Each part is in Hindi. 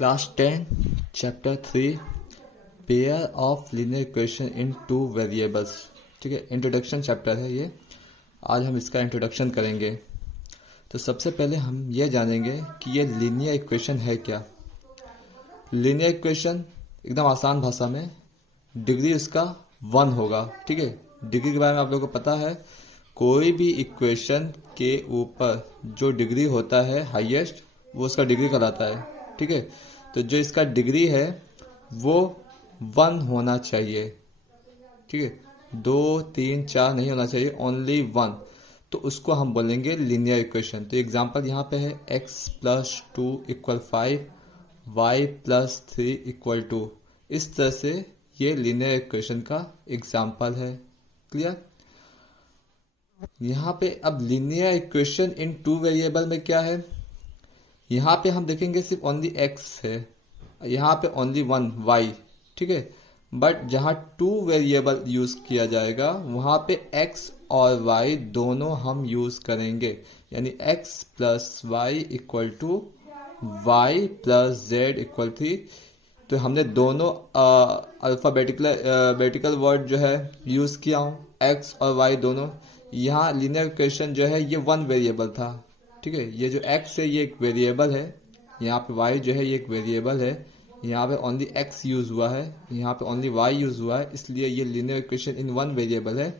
Class 10 chapter 3 pair of linear equation in two variables. ठीक है, इंट्रोडक्शन चैप्टर है ये। आज हम इसका इंट्रोडक्शन करेंगे। तो सबसे पहले हम ये जानेंगे कि ये लीनियर इक्वेशन है क्या। लीनियर इक्वेशन एकदम आसान भाषा में डिग्री उसका 1 होगा। ठीक है, डिग्री के बारे में आप लोगों को पता है। कोई भी इक्वेशन के ऊपर जो डिग्री होता है हाईएस्ट, वो उसका डिग्री कहलाता है। ठीक है, तो जो इसका डिग्री है वो 1 होना चाहिए। ठीक है, 2 3 4 नहीं होना चाहिए, ओनली 1। तो उसको हम बोलेंगे लीनियर इक्वेशन। तो एग्जांपल यहाँ पे है x+2 = 5, y+3 = 2। इस तरह से ये लीनियर इक्वेशन का एग्जांपल है। क्लियर। यहाँ पे अब linear equation in two variable में क्या है, यहाँ पे हम देखेंगे सिर्फ ओनली x है, यहाँ पे ओनली 1 y। ठीक है, बट जहाँ टू वेरिएबल यूज किया जाएगा वहाँ पे x और y दोनों हम यूज करेंगे। यानी x+y = y+z = 3। तो हमने दोनों अल्फाबेटिकल वर्ड जो है यूज किया हूँ, x और y दोनों। यहाँ लीनियर इक्वेशन जो है ये 1 वेरिएबल था। ठीक है, ये जो x है ये एक वेरिएबल है, यहाँ पे y जो है ये एक वेरिएबल है। यहाँ पे ओनली x यूज हुआ है, यहाँ पे ओनली y यूज हुआ है, इसलिए ये लीनियर इक्वेशन इन 1 वेरिएबल है।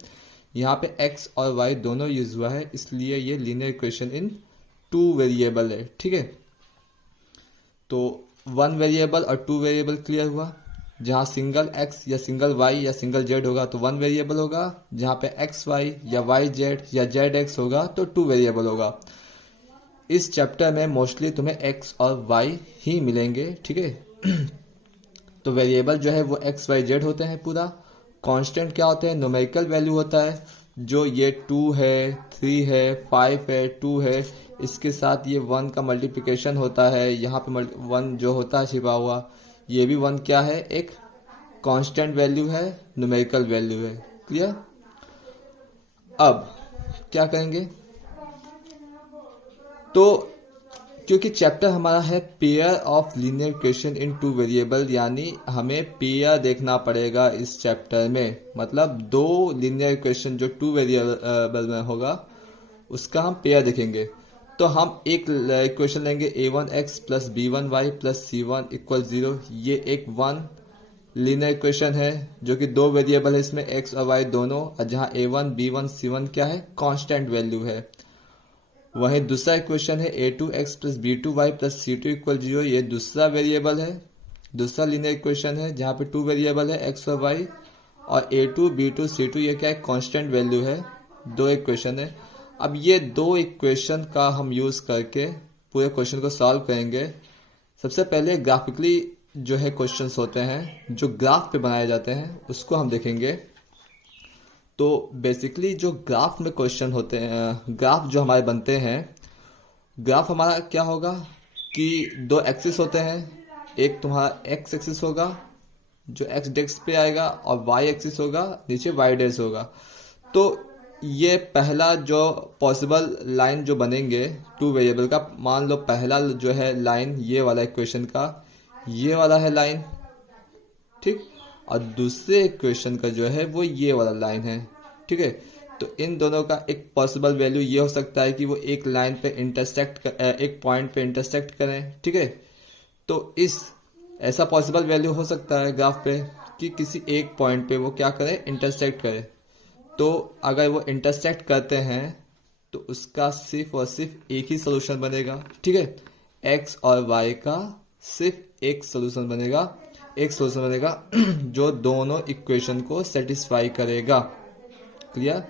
यहाँ पे x और y दोनों यूज हुआ है, इसलिए ये लीनियर इक्वेशन इन 2 वेरिएबल है। ठीक है, तो 1 वेरिएबल और 2 वेरिएबल क्लियर हुआ। जहाँ सिंगल x या सिंगल y या सिंगल z होगा तो 1 वेरिएबल होगा, जहाँ पे x y या y z या z x होगा तो 2 वेरिएबल होगा। इस चैप्टर में मोस्टली तुम्हें x और y ही मिलेंगे। ठीक है, तो वेरिएबल जो है वो x y z होते हैं पूरा। कांस्टेंट क्या होते हैं, न्यूमेरिकल वैल्यू होता है। जो ये 2 है, 3 है, 5 है, 2 है, इसके साथ ये 1 का मल्टीप्लिकेशन होता है। यहाँ पे 1 जो होता है छिपा हुआ, ये भी 1 क्या है, एक कांस्टेंट वैल्यू है, न्यूमेरिकल वैल्यू है। क्लियर। अब क्या करेंगे, तो क्योंकि चैप्टर हमारा है pair of linear equation in two variable, यानी हमें पेयर देखना पड़ेगा इस चैप्टर में। मतलब दो लीनियर इक्वेशन जो टू वेरिएबल में होगा उसका हम पेयर देखेंगे। तो हम एक इक्वेशन लेंगे a1x + b1y + c1 = 0। ये एक 1 लीनियर इक्वेशन है जो कि दो वेरिएबल है, इसमें x और y दोनों, और जहाँ a1 b1 c1 क्या है, कांस्टेंट वैल्यू है। वहीं दूसरा इक्वेशन है a2x + b2y + c2 = 0। ये दूसरा वेरिएबल है, दूसरा लीनियर इक्वेशन है जहाँ पे 2 वेरिएबल है x और y, और a2 b2 c2 ये क्या है, कांस्टेंट वैल्यू है। दो इक्वेशन है। अब ये दो इक्वेशन का हम यूज करके पूरे क्वेश्चन को सॉल्व करेंगे। सबसे पहले ग्राफिकली जो है क्वेश्चंस होते हैं जो ग्राफ पे बनाए जाते हैं उसको हम देखेंगे। तो बेसिकली जो ग्राफ में क्वेश्चन होते हैं, ग्राफ जो हमारे बनते हैं, ग्राफ हमारा क्या होगा कि दो एक्सिस होते हैं। एक तुम्हारा एक्स एक्सिस होगा जो एक्स डेस्क पे आएगा, और वाई एक्सिस होगा नीचे वाई डेस्क होगा। तो ये पहला जो पॉसिबल लाइन जो बनेंगे टू वेरिएबल का, मान लो पहला जो है लाइन ये वाला इक्वेशन का, ये वाला है लाइन। ठीक, और दूसरे इक्वेशन का जो है वो ये वाला लाइन है। ठीक है, तो इन दोनों का एक पॉसिबल वैल्यू ये हो सकता है कि वो एक लाइन पे इंटरसेक्ट एक पॉइंट पे इंटरसेक्ट करें। ठीक है, तो इस ऐसा पॉसिबल वैल्यू हो सकता है ग्राफ पे कि किसी एक पॉइंट पे वो क्या करे, इंटरसेक्ट करे। तो अगर वो इंटरसेक्ट करते हैं तो उसका सिर्फ और सिर्फ एक ही सोल्यूशन बनेगा। ठीक है, एक्स और वाई का सिर्फ एक सोल्यूशन बनेगा, एक सोल्यूशन बनेगा जो दोनों इक्वेशन को सेटिस्फाई करेगा। क्लियर।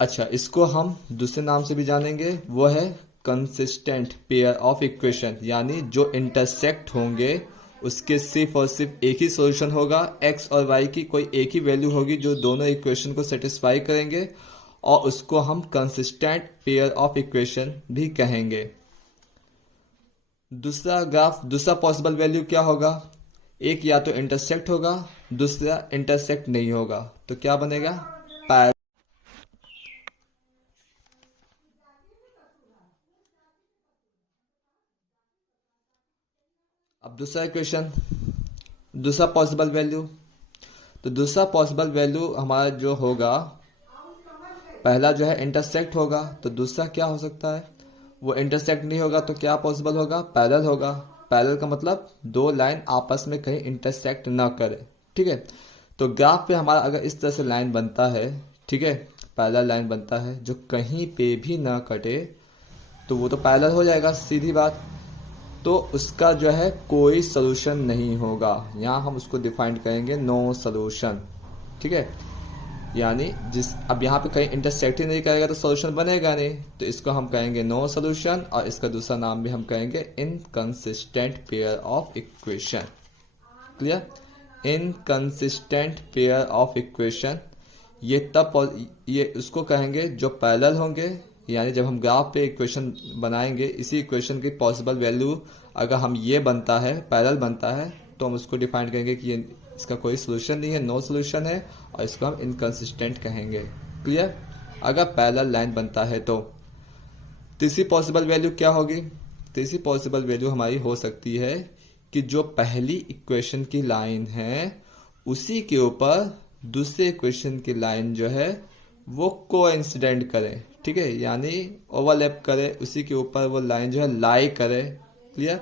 अच्छा, इसको हम दूसरे नाम से भी जानेंगे, वो है कंसिस्टेंट पेयर ऑफ इक्वेशन। यानी जो इंटरसेक्ट होंगे उसके सिर्फ और सिर्फ एक ही सॉल्यूशन होगा, x और y की कोई एक ही वैल्यू होगी जो दोनों इक्वेशन को सेटिस्फाई करेंगे, और उसको हम कंसिस्टेंट पेयर ऑफ इक्वेशन भी कहेंगे। दूसरा ग्राफ, दूसरा पॉसिबल वैल्यू क्या होगा, एक या तो इंटरसेक्ट होगा, दूसरा इंटरसेक्ट नहीं होगा। तो क्या बनेगा, अब दूसरा इक्वेशन, दूसरा पॉसिबल वैल्यू। तो दूसरा पॉसिबल वैल्यू हमारा जो होगा, पहला जो है इंटरसेक्ट होगा, तो दूसरा क्या हो सकता है, वो इंटरसेक्ट नहीं होगा तो क्या पॉसिबल होगा, पैरेलल होगा। पैरेलल का मतलब दो लाइन आपस में कहीं इंटरसेक्ट ना करे, ठीक है। तो ग्राफ पे हमारा अगर इस तरह से लाइन बनता है, ठीक है, पैरेलल लाइन बनता है जो कहीं पे भी ना कटे, तो वो तो पैरेलल हो जाएगा, सीधी बात। तो उसका जो है कोई सोल्यूशन नहीं होगा, यहाँ हम उसको डिफाइन करेंगे नो सोल्यूशन, ठीक है। यानी अब यहाँ पे कहीं इंटरसेक्ट ही नहीं करेगा तो सोल्यूशन बनेगा नहीं, तो इसको हम कहेंगे नो सोल्यूशन, और इसका दूसरा नाम भी हम कहेंगे inconsistent pair of equation. Clear, inconsistent pair of equation. ये उसको कहेंगे जो पैरेलल होंगे, यानी जब हम ग्राफ पे इक्वेशन बनाएंगे, इसी इक्वेशन की पॉसिबल वैल्यू अगर हम ये बनता है, पैरेलल बनता है, तो हम उसको डिफाइन करेंगे कि ये इसका कोई सोल्यूशन नहीं है, नो सोल्यूशन है, और इसको हम इनकंसिस्टेंट कहेंगे। क्लियर, अगर पैरेलल लाइन बनता है तो। तीसरी पॉसिबल वैल्यू क्या होगी, तीसरी पॉसिबल वैल्यू हमारी हो सकती है कि जो पहली इक्वेशन की लाइन है उसी के ऊपर दूसरे इक्वेशन की लाइन जो है वो कोइंसिडेंट करे, ठीक है, यानी ओवरलैप करे, उसी के ऊपर वो लाइन जो है लाई करे। क्लियर,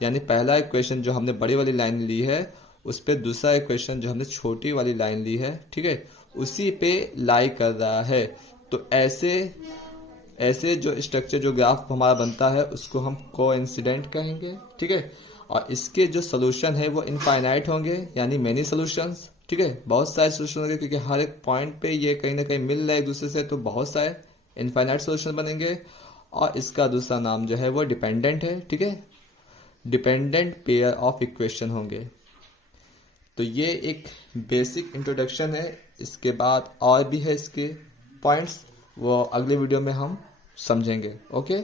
यानी पहला इक्वेशन जो हमने बड़ी वाली लाइन ली है उस पे दूसरा इक्वेशन जो हमने छोटी वाली लाइन ली है, ठीक है, उसी पे लाई कर रहा है। तो ऐसे जो स्ट्रक्चर, जो ग्राफ हमारा बनता है उसको हम कोइंसिडेंट कहेंगे, ठीक है। और इसके जो सोल्यूशन है वो इनफाइनाइट होंगे, यानी मेनी सोल्यूशंस, ठीक है, बहुत सारे सोल्यूशन होंगे, क्योंकि हर एक पॉइंट पे ये कहीं ना कहीं मिल रहा है एक दूसरे से, तो बहुत सारे इनफाइनाइट सोल्यूशन बनेंगे। और इसका दूसरा नाम जो है वो डिपेंडेंट है, ठीक है, डिपेंडेंट पेयर ऑफ इक्वेशन होंगे। तो ये एक बेसिक इंट्रोडक्शन है, इसके बाद और भी है इसके पॉइंट्स, वो अगले वीडियो में हम समझेंगे। ओके।